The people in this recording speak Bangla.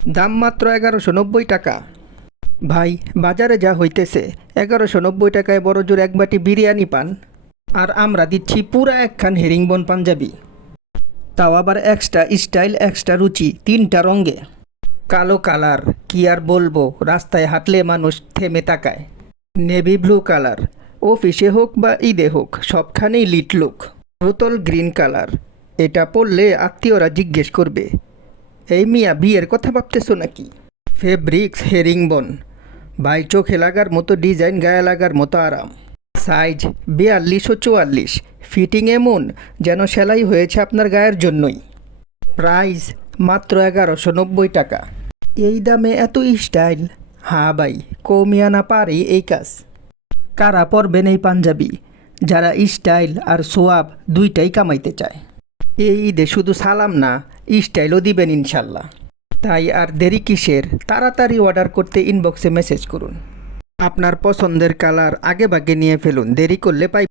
দাম মাত্র 1190 টাকা। ভাই, বাজারে যা হইতেছে 1190 টাকায় বড় জোর এক বাটি বিরিয়ানি পান, আর আমরা দিচ্ছি পুরা একখান হেরিংবন পাঞ্জাবি, তাও আবার এক্সট্রা স্টাইল এক্সট্রা রুচি 3টা রঙে। কালো কালার, কি আর বলবো, রাস্তায় হাঁটলে মানুষ থেমে তাকায়। নেভি ব্লু কালার, অফিসে হোক বা ঈদে হোক সবখানেই লিট লুক। বোতল গ্রিন কালার, এটা পরলে আত্মীয়রা জিজ্ঞেস করবে, এই মিয়া বিয়ের কথা ভাবতেছো নাকি। ফেব্রিক্স হেরিংবন, ভাই চোখে লাগার মতো ডিজাইন, গায়ে লাগার মতো আরাম। সাইজ 42 ও 44, ফিটিং এমন যেন সেলাই হয়েছে আপনার গায়ের জন্যই। প্রাইস মাত্র 1190 টাকা। এই দামে এত স্টাইল? হ্যাঁ ভাই, কৌমিয়া না পারে এই কাজ। কারা পরবেন এই পাঞ্জাবি, যারা স্টাইল আর সোয়াব দুইটাই কামাইতে চায়। এই ঈদে শুধু সালাম না, স্টাইলও দিবেন ইনশাল্লাহ। তাই আর দেরি কিসের, তাড়াতাড়ি অর্ডার করতে ইনবক্সে মেসেজ করুন। আপনার পছন্দের কালার আগে ভাগে নিয়ে ফেলুন, দেরি করলে পাই।